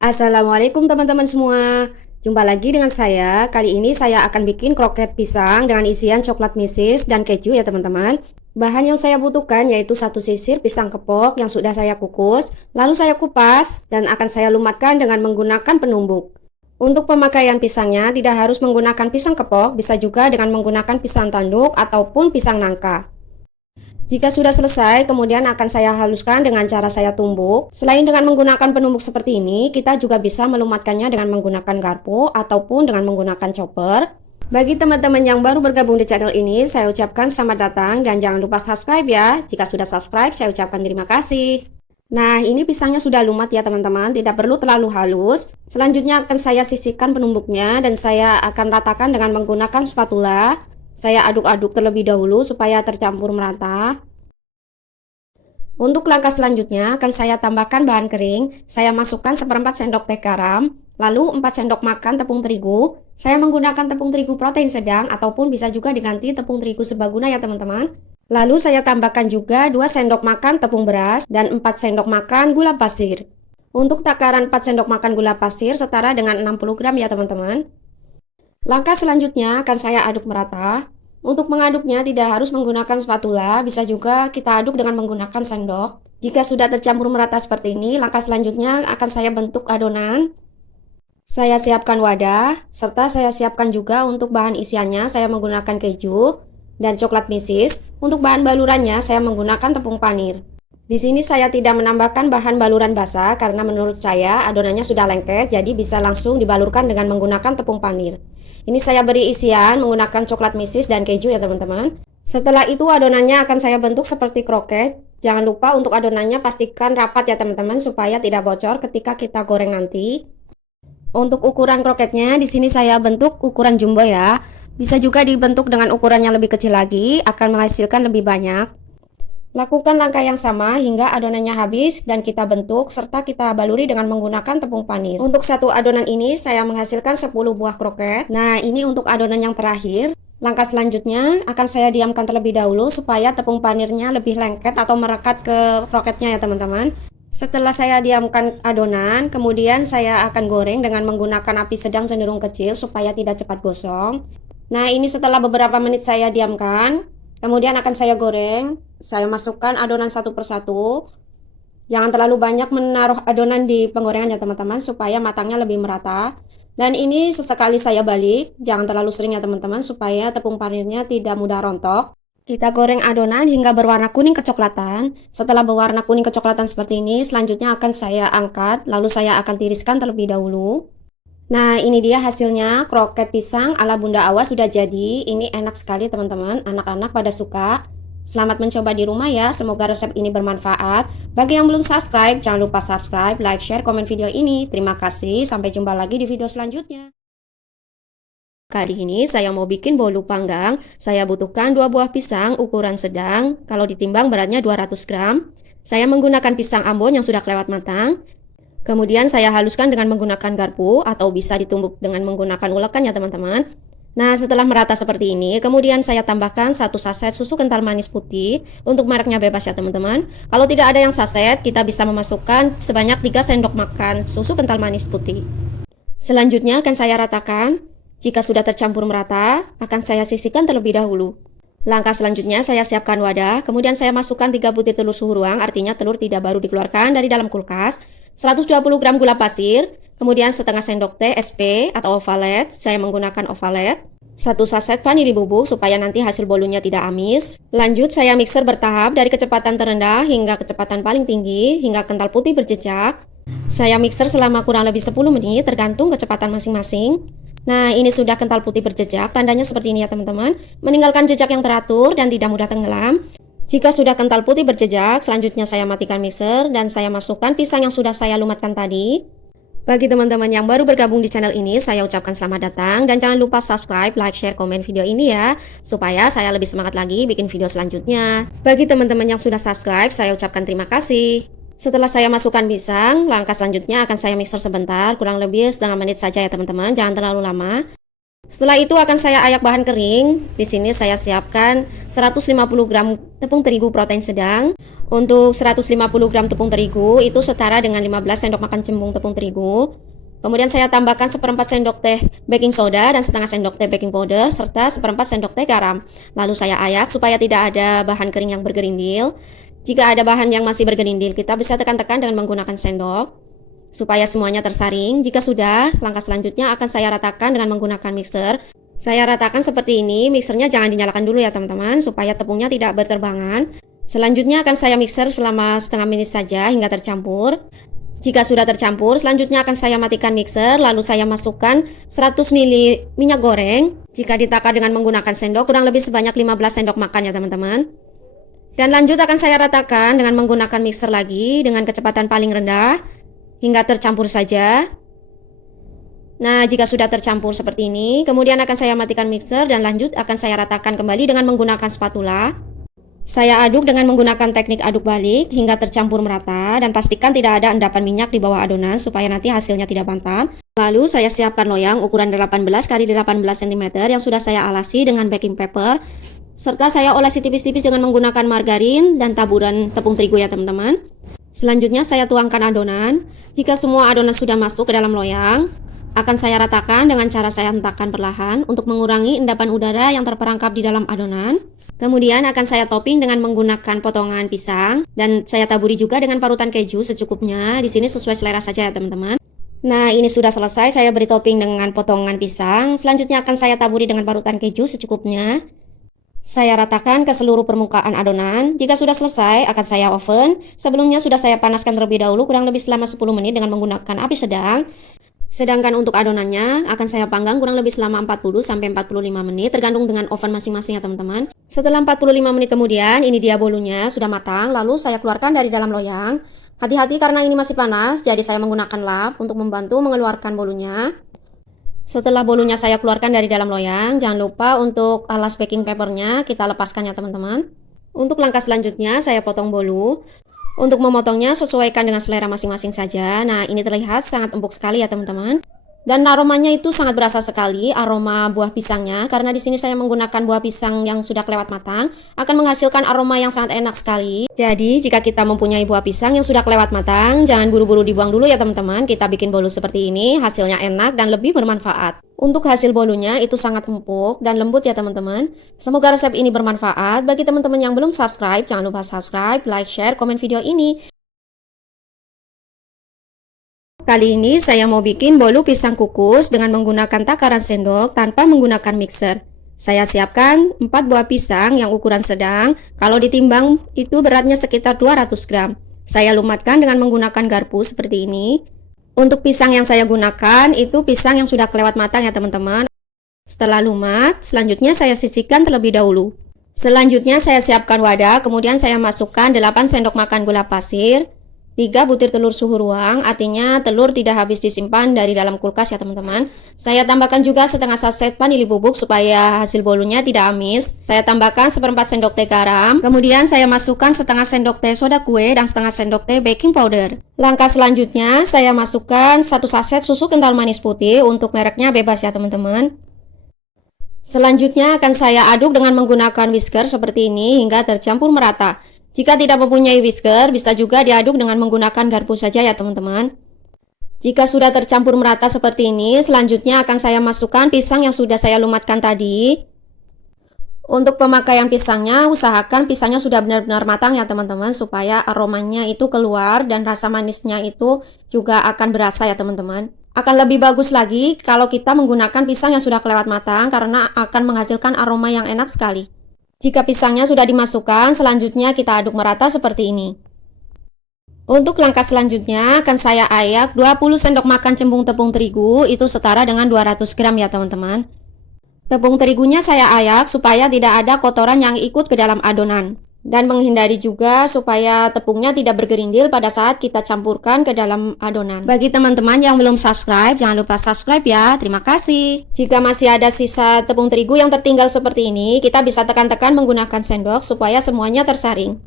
Assalamualaikum teman-teman semua. Jumpa lagi dengan saya. Kali ini saya akan bikin kroket pisang dengan isian coklat mesis dan keju ya teman-teman. Bahan yang saya butuhkan yaitu satu sisir pisang kepok yang sudah saya kukus, lalu saya kupas dan akan saya lumatkan dengan menggunakan penumbuk. Untuk pemakaian pisangnya tidak harus menggunakan pisang kepok, bisa juga dengan menggunakan pisang tanduk ataupun pisang nangka. Jika sudah selesai, kemudian akan saya haluskan dengan cara saya tumbuk. Selain dengan menggunakan penumbuk seperti ini, kita juga bisa melumatkannya dengan menggunakan garpu ataupun dengan menggunakan chopper. Bagi teman-teman yang baru bergabung di channel ini, saya ucapkan selamat datang dan jangan lupa subscribe ya. Jika sudah subscribe, saya ucapkan terima kasih. Nah, ini pisangnya sudah lumat ya teman-teman, tidak perlu terlalu halus. Selanjutnya akan saya sisihkan penumbuknya dan saya akan ratakan dengan menggunakan spatula. Saya aduk-aduk terlebih dahulu supaya tercampur merata. Untuk langkah selanjutnya akan saya tambahkan bahan kering. Saya masukkan seperempat sendok teh garam, lalu 4 sendok makan tepung terigu. Saya menggunakan tepung terigu protein sedang ataupun bisa juga diganti tepung terigu serbaguna ya teman-teman. Lalu saya tambahkan juga 2 sendok makan tepung beras dan 4 sendok makan gula pasir. Untuk takaran 4 sendok makan gula pasir setara dengan 60 gram ya teman-teman. Langkah selanjutnya akan saya aduk merata. Untuk mengaduknya tidak harus menggunakan spatula, bisa juga kita aduk dengan menggunakan sendok. Jika sudah tercampur merata seperti ini, langkah selanjutnya akan saya bentuk adonan. Saya siapkan wadah, serta saya siapkan juga untuk bahan isiannya saya menggunakan keju dan coklat mesis. Untuk bahan balurannya saya menggunakan tepung panir. Di sini saya tidak menambahkan bahan baluran basah karena menurut saya adonannya sudah lengket, jadi bisa langsung dibalurkan dengan menggunakan tepung panir. Ini saya beri isian menggunakan coklat mesis dan keju ya teman-teman. Setelah itu adonannya akan saya bentuk seperti kroket. Jangan lupa untuk adonannya pastikan rapat ya teman-teman supaya tidak bocor ketika kita goreng nanti. Untuk ukuran kroketnya di sini saya bentuk ukuran jumbo ya. Bisa juga dibentuk dengan ukuran yang lebih kecil lagi, akan menghasilkan lebih banyak. Lakukan langkah yang sama hingga adonannya habis dan kita bentuk serta kita baluri dengan menggunakan tepung panir. Untuk satu adonan ini saya menghasilkan 10 buah kroket. Nah, ini untuk adonan yang terakhir. Langkah selanjutnya akan saya diamkan terlebih dahulu supaya tepung panirnya lebih lengket atau merekat ke kroketnya ya teman-teman. Setelah saya diamkan adonan, kemudian saya akan goreng dengan menggunakan api sedang cenderung kecil supaya tidak cepat gosong. Nah, ini setelah beberapa menit saya diamkan. Kemudian akan saya goreng, saya masukkan adonan satu persatu. Jangan terlalu banyak menaruh adonan di penggorengan ya teman-teman, supaya matangnya lebih merata. Dan ini sesekali saya balik, jangan terlalu sering ya teman-teman, supaya tepung panirnya tidak mudah rontok. Kita goreng adonan hingga berwarna kuning kecoklatan. Setelah berwarna kuning kecoklatan seperti ini, selanjutnya akan saya angkat, lalu saya akan tiriskan terlebih dahulu. Nah, ini dia hasilnya, kroket pisang ala Bunda Awa sudah jadi. Ini enak sekali teman-teman, anak-anak pada suka. Selamat mencoba di rumah ya, semoga resep ini bermanfaat. Bagi yang belum subscribe, jangan lupa subscribe, like, share, komen video ini. Terima kasih, sampai jumpa lagi di video selanjutnya. Kali ini saya mau bikin bolu panggang. Saya butuhkan 2 buah pisang ukuran sedang, kalau ditimbang beratnya 200 gram. Saya menggunakan pisang Ambon yang sudah kelewat matang. Kemudian saya haluskan dengan menggunakan garpu atau bisa ditumbuk dengan menggunakan ulekan ya teman-teman. Nah, setelah merata seperti ini, kemudian saya tambahkan 1 saset susu kental manis putih. Untuk mereknya bebas ya teman-teman. Kalau tidak ada yang saset, kita bisa memasukkan sebanyak 3 sendok makan susu kental manis putih. Selanjutnya akan saya ratakan. Jika sudah tercampur merata, akan saya sisihkan terlebih dahulu. Langkah selanjutnya saya siapkan wadah, kemudian saya masukkan 3 butir telur suhu ruang, artinya telur tidak baru dikeluarkan dari dalam kulkas. 120 gram gula pasir, kemudian setengah sendok teh SP atau ovalet, saya menggunakan ovalet. 1 saset vanili bubuk supaya nanti hasil bolunya tidak amis. Lanjut saya mixer bertahap dari kecepatan terendah hingga kecepatan paling tinggi, hingga kental putih berjejak. Saya mixer selama kurang lebih 10 menit tergantung kecepatan masing-masing. Nah, ini sudah kental putih berjejak, tandanya seperti ini ya teman-teman. Meninggalkan jejak yang teratur dan tidak mudah tenggelam. Jika sudah kental putih berjejak, selanjutnya saya matikan mixer dan saya masukkan pisang yang sudah saya lumatkan tadi. Bagi teman-teman yang baru bergabung di channel ini, saya ucapkan selamat datang dan jangan lupa subscribe, like, share, komen video ini ya, supaya saya lebih semangat lagi bikin video selanjutnya. Bagi teman-teman yang sudah subscribe, saya ucapkan terima kasih. Setelah saya masukkan pisang, langkah selanjutnya akan saya mixer sebentar, kurang lebih setengah menit saja ya teman-teman, jangan terlalu lama. Setelah itu akan saya ayak bahan kering. Di sini saya siapkan 150 gram tepung terigu protein sedang. Untuk 150 gram tepung terigu itu setara dengan 15 sendok makan cembung tepung terigu. Kemudian saya tambahkan seperempat sendok teh baking soda dan setengah sendok teh baking powder serta seperempat sendok teh garam. Lalu saya ayak supaya tidak ada bahan kering yang bergerindil. Jika ada bahan yang masih bergerindil, kita bisa tekan-tekan dengan menggunakan sendok supaya semuanya tersaring. Jika sudah, langkah selanjutnya akan saya ratakan dengan menggunakan mixer. Saya ratakan seperti ini, mixernya jangan dinyalakan dulu ya teman-teman, supaya tepungnya tidak berterbangan. Selanjutnya akan saya mixer selama setengah menit saja hingga tercampur. Jika sudah tercampur, selanjutnya akan saya matikan mixer, lalu saya masukkan 100 ml minyak goreng. Jika ditakar dengan menggunakan sendok, kurang lebih sebanyak 15 sendok makan ya teman-teman. Dan lanjut akan saya ratakan dengan menggunakan mixer lagi dengan kecepatan paling rendah hingga tercampur saja. Nah, jika sudah tercampur seperti ini, kemudian akan saya matikan mixer dan lanjut akan saya ratakan kembali dengan menggunakan spatula. Saya aduk dengan menggunakan teknik aduk balik hingga tercampur merata dan pastikan tidak ada endapan minyak di bawah adonan supaya nanti hasilnya tidak bantat. Lalu saya siapkan loyang ukuran 18 x 18 cm yang sudah saya alasi dengan baking paper serta saya olesi tipis-tipis dengan menggunakan margarin dan taburan tepung terigu ya teman-teman. Selanjutnya saya tuangkan adonan. Jika semua adonan sudah masuk ke dalam loyang, akan saya ratakan dengan cara saya hentakkan perlahan untuk mengurangi endapan udara yang terperangkap di dalam adonan. Kemudian akan saya topping dengan menggunakan potongan pisang dan saya taburi juga dengan parutan keju secukupnya. Di sini sesuai selera saja ya teman-teman. Nah, ini sudah selesai, saya beri topping dengan potongan pisang. Selanjutnya akan saya taburi dengan parutan keju secukupnya. Saya ratakan ke seluruh permukaan adonan. Jika sudah selesai, akan saya oven. Sebelumnya sudah saya panaskan terlebih dahulu kurang lebih selama 10 menit dengan menggunakan api sedang. Sedangkan untuk adonannya akan saya panggang kurang lebih selama 40-45 menit tergantung dengan oven masing-masing ya teman-teman. Setelah 45 menit kemudian, ini dia bolunya sudah matang, lalu saya keluarkan dari dalam loyang. Hati-hati karena ini masih panas, jadi saya menggunakan lap untuk membantu mengeluarkan bolunya. Setelah bolunya saya keluarkan dari dalam loyang, jangan lupa untuk alas baking papernya kita lepaskan ya teman-teman. Untuk langkah selanjutnya saya potong bolu. Untuk memotongnya sesuaikan dengan selera masing-masing saja. Nah, ini terlihat sangat empuk sekali ya teman-teman. Dan aromanya itu sangat berasa sekali, aroma buah pisangnya. Karena di sini saya menggunakan buah pisang yang sudah kelewat matang, akan menghasilkan aroma yang sangat enak sekali. Jadi, jika kita mempunyai buah pisang yang sudah kelewat matang, jangan buru-buru dibuang dulu ya teman-teman. Kita bikin bolu seperti ini, hasilnya enak dan lebih bermanfaat. Untuk hasil bolunya itu sangat empuk dan lembut ya teman-teman. Semoga resep ini bermanfaat. Bagi teman-teman yang belum subscribe, jangan lupa subscribe, like, share, komen video ini. Kali ini saya mau bikin bolu pisang kukus dengan menggunakan takaran sendok tanpa menggunakan mixer. Saya siapkan 4 buah pisang yang ukuran sedang. Kalau ditimbang itu beratnya sekitar 200 gram. Saya lumatkan dengan menggunakan garpu seperti ini. Untuk pisang yang saya gunakan itu pisang yang sudah kelewat matang ya teman-teman. Setelah lumat, selanjutnya saya sisihkan terlebih dahulu. Selanjutnya saya siapkan wadah, kemudian saya masukkan 8 sendok makan gula pasir, 3 butir telur suhu ruang, artinya telur tidak habis disimpan dari dalam kulkas ya teman-teman. Saya tambahkan juga setengah saset vanili bubuk supaya hasil bolunya tidak amis. Saya tambahkan seperempat sendok teh garam, kemudian saya masukkan setengah sendok teh soda kue dan setengah sendok teh baking powder. Langkah selanjutnya saya masukkan 1 saset susu kental manis putih, untuk mereknya bebas ya teman-teman. Selanjutnya akan saya aduk dengan menggunakan whisker seperti ini hingga tercampur merata. Jika tidak mempunyai whisker, bisa juga diaduk dengan menggunakan garpu saja ya teman-teman. Jika sudah tercampur merata seperti ini, selanjutnya akan saya masukkan pisang yang sudah saya lumatkan tadi. Untuk pemakaian pisangnya, usahakan pisangnya sudah benar-benar matang ya teman-teman, supaya aromanya itu keluar dan rasa manisnya itu juga akan berasa ya teman-teman. Akan lebih bagus lagi kalau kita menggunakan pisang yang sudah kelewat matang karena akan menghasilkan aroma yang enak sekali. Jika pisangnya sudah dimasukkan, selanjutnya kita aduk merata seperti ini. Untuk langkah selanjutnya akan saya ayak 20 sendok makan cembung tepung terigu, itu setara dengan 200 gram ya teman-teman. Tepung terigunya saya ayak supaya tidak ada kotoran yang ikut ke dalam adonan. Dan menghindari juga supaya tepungnya tidak bergerindil pada saat kita campurkan ke dalam adonan. Bagi teman-teman yang belum subscribe, jangan lupa subscribe ya. Terima kasih. Jika masih ada sisa tepung terigu yang tertinggal seperti ini, kita bisa tekan-tekan menggunakan sendok supaya semuanya tersaring.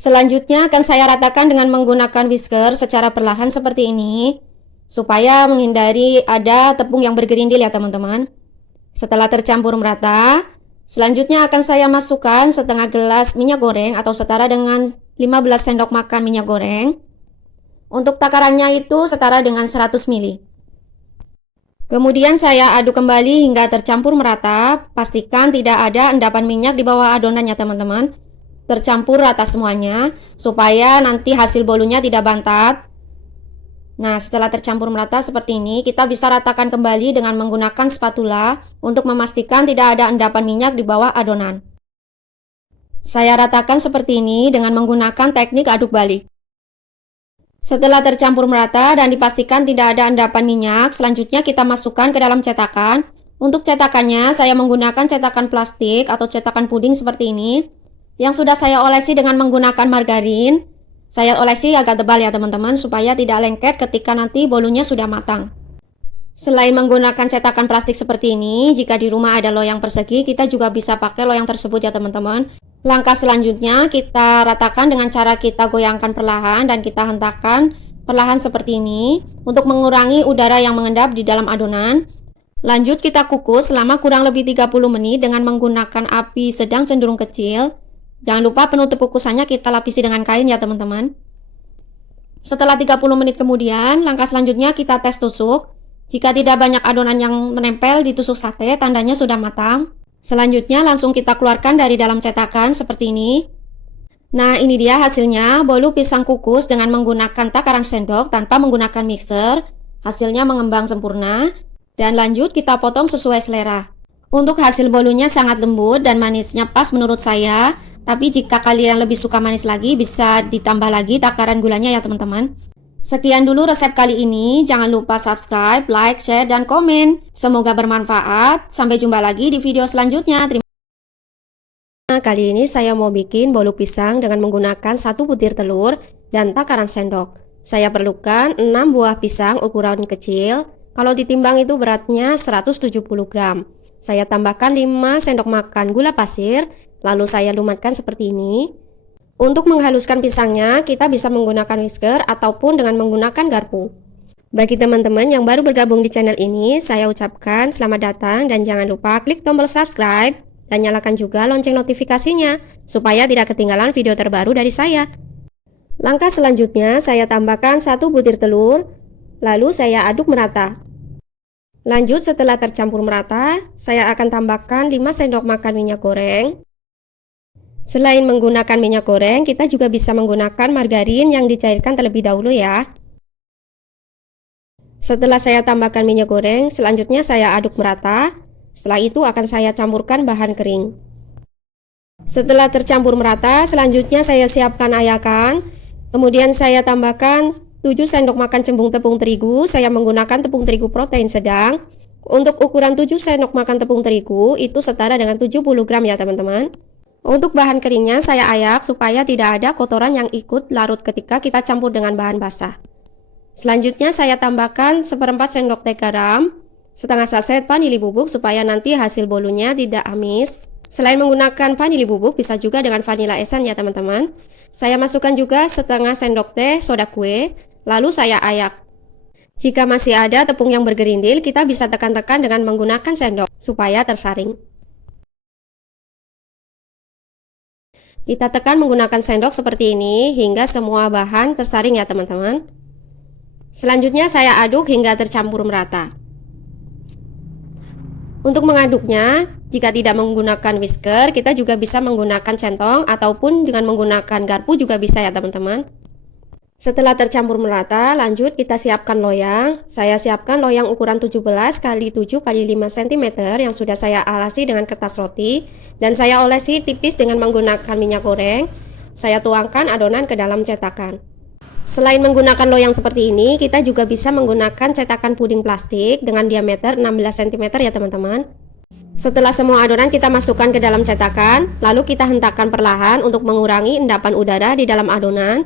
Selanjutnya akan saya ratakan dengan menggunakan whisker secara perlahan seperti ini, supaya menghindari ada tepung yang bergerindil ya teman-teman. Setelah tercampur merata, selanjutnya akan saya masukkan setengah gelas minyak goreng atau setara dengan 15 sendok makan minyak goreng. Untuk takarannya itu setara dengan 100 ml. Kemudian saya aduk kembali hingga tercampur merata. Pastikan tidak ada endapan minyak di bawah adonannya teman-teman. Tercampur rata semuanya supaya nanti hasil bolunya tidak bantat. Nah, setelah tercampur merata seperti ini, kita bisa ratakan kembali dengan menggunakan spatula untuk memastikan tidak ada endapan minyak di bawah adonan. Saya ratakan seperti ini dengan menggunakan teknik aduk balik. Setelah tercampur merata dan dipastikan tidak ada endapan minyak, selanjutnya kita masukkan ke dalam cetakan. Untuk cetakannya, saya menggunakan cetakan plastik atau cetakan puding seperti ini, yang sudah saya olesi dengan menggunakan margarin. Saya olesi agak tebal ya teman-teman, supaya tidak lengket ketika nanti bolunya sudah matang. Selain menggunakan cetakan plastik seperti ini, jika di rumah ada loyang persegi, kita juga bisa pakai loyang tersebut ya teman-teman. Langkah selanjutnya kita ratakan dengan cara kita goyangkan perlahan dan kita hentakkan perlahan seperti ini untuk mengurangi udara yang mengendap di dalam adonan. Lanjut kita kukus selama kurang lebih 30 menit dengan menggunakan api sedang cenderung kecil. Jangan lupa penutup kukusannya kita lapisi dengan kain ya teman-teman. Setelah 30 menit kemudian, langkah selanjutnya kita tes tusuk. Jika tidak banyak adonan yang menempel di tusuk sate, tandanya sudah matang. Selanjutnya langsung kita keluarkan dari dalam cetakan seperti ini. Nah, ini dia hasilnya, bolu pisang kukus dengan menggunakan takaran sendok tanpa menggunakan mixer. Hasilnya mengembang sempurna. Dan lanjut kita potong sesuai selera. Untuk hasil bolunya sangat lembut dan manisnya pas menurut saya. Tapi jika kalian lebih suka manis lagi, bisa ditambah lagi takaran gulanya ya teman-teman. Sekian dulu resep kali ini. Jangan lupa subscribe, like, share, dan komen. Semoga bermanfaat. Sampai jumpa lagi di video selanjutnya. Terima kasih. Kali ini saya mau bikin bolu pisang dengan menggunakan 1 butir telur dan takaran sendok. Saya perlukan 6 buah pisang ukuran kecil. Kalau ditimbang itu beratnya 170 gram. Saya tambahkan 5 sendok makan gula pasir. Lalu saya lumatkan seperti ini. Untuk menghaluskan pisangnya, kita bisa menggunakan whisker ataupun dengan menggunakan garpu. Bagi teman-teman yang baru bergabung di channel ini, saya ucapkan selamat datang dan jangan lupa klik tombol subscribe dan nyalakan juga lonceng notifikasinya supaya tidak ketinggalan video terbaru dari saya. Langkah selanjutnya, saya tambahkan 1 butir telur, lalu saya aduk merata. Lanjut setelah tercampur merata, saya akan tambahkan 5 sendok makan minyak goreng. Selain menggunakan minyak goreng, kita juga bisa menggunakan margarin yang dicairkan terlebih dahulu ya. Setelah saya tambahkan minyak goreng, selanjutnya saya aduk merata. Setelah itu akan saya campurkan bahan kering. Setelah tercampur merata, selanjutnya saya siapkan ayakan. Kemudian saya tambahkan 7 sendok makan cembung tepung terigu. Saya menggunakan tepung terigu protein sedang. Untuk ukuran 7 sendok makan tepung terigu itu setara dengan 70 gram ya teman-teman. Untuk bahan keringnya saya ayak supaya tidak ada kotoran yang ikut larut ketika kita campur dengan bahan basah. Selanjutnya saya tambahkan 1/4 sendok teh garam, setengah saset vanili bubuk supaya nanti hasil bolunya tidak amis. Selain menggunakan vanili bubuk, bisa juga dengan vanila esen ya teman-teman. Saya masukkan juga setengah sendok teh soda kue, lalu saya ayak. Jika masih ada tepung yang bergerindil, kita bisa tekan-tekan dengan menggunakan sendok supaya tersaring. Kita tekan menggunakan sendok seperti ini hingga semua bahan tersaring ya teman-teman. Selanjutnya saya aduk hingga tercampur merata. Untuk mengaduknya, jika tidak menggunakan whisker, kita juga bisa menggunakan centong ataupun dengan menggunakan garpu juga bisa ya teman-teman. Setelah tercampur merata, lanjut kita siapkan loyang. Saya siapkan loyang ukuran 17 x 7 x 5 cm yang sudah saya alasi dengan kertas roti dan saya olesi tipis dengan menggunakan minyak goreng. Saya tuangkan adonan ke dalam cetakan. Selain menggunakan loyang seperti ini, kita juga bisa menggunakan cetakan puding plastik dengan diameter 16 cm ya teman-teman. Setelah semua adonan kita masukkan ke dalam cetakan, lalu kita hentakkan perlahan untuk mengurangi endapan udara di dalam adonan.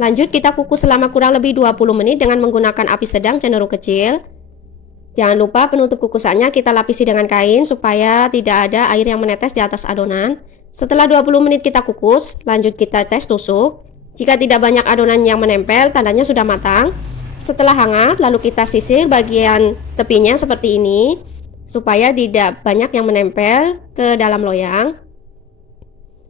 Lanjut kita kukus selama kurang lebih 20 menit dengan menggunakan api sedang cenderung kecil. Jangan lupa penutup kukusannya kita lapisi dengan kain supaya tidak ada air yang menetes di atas adonan. Setelah 20 menit kita kukus, lanjut kita tes tusuk. Jika tidak banyak adonan yang menempel, tandanya sudah matang. Setelah hangat, lalu kita sisir bagian tepinya seperti ini. supaya tidak banyak yang menempel ke dalam loyang.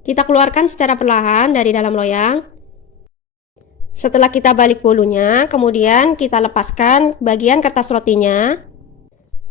Kita keluarkan secara perlahan dari dalam loyang. Setelah kita balik bolunya, kemudian kita lepaskan bagian kertas rotinya.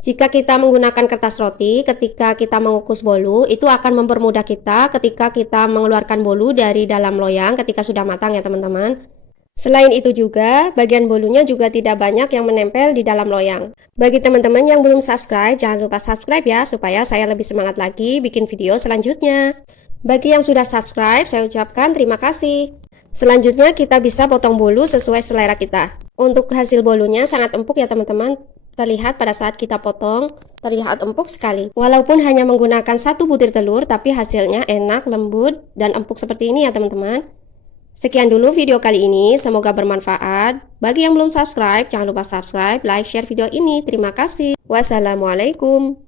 Jika kita menggunakan kertas roti ketika kita mengukus bolu, itu akan mempermudah kita ketika kita mengeluarkan bolu dari dalam loyang ketika sudah matang ya teman-teman. Selain itu juga, bagian bolunya juga tidak banyak yang menempel di dalam loyang. Bagi teman-teman yang belum subscribe, jangan lupa subscribe ya, supaya saya lebih semangat lagi bikin video selanjutnya. Bagi yang sudah subscribe, saya ucapkan terima kasih. Selanjutnya kita bisa potong bolu sesuai selera kita. Untuk hasil bolunya sangat empuk ya teman-teman. Terlihat pada saat kita potong, terlihat empuk sekali. Walaupun hanya menggunakan 1 butir telur, tapi hasilnya enak, lembut, dan empuk seperti ini ya teman-teman. Sekian dulu video kali ini, semoga bermanfaat. Bagi yang belum subscribe, jangan lupa subscribe, like, share video ini. Terima kasih. Wassalamualaikum.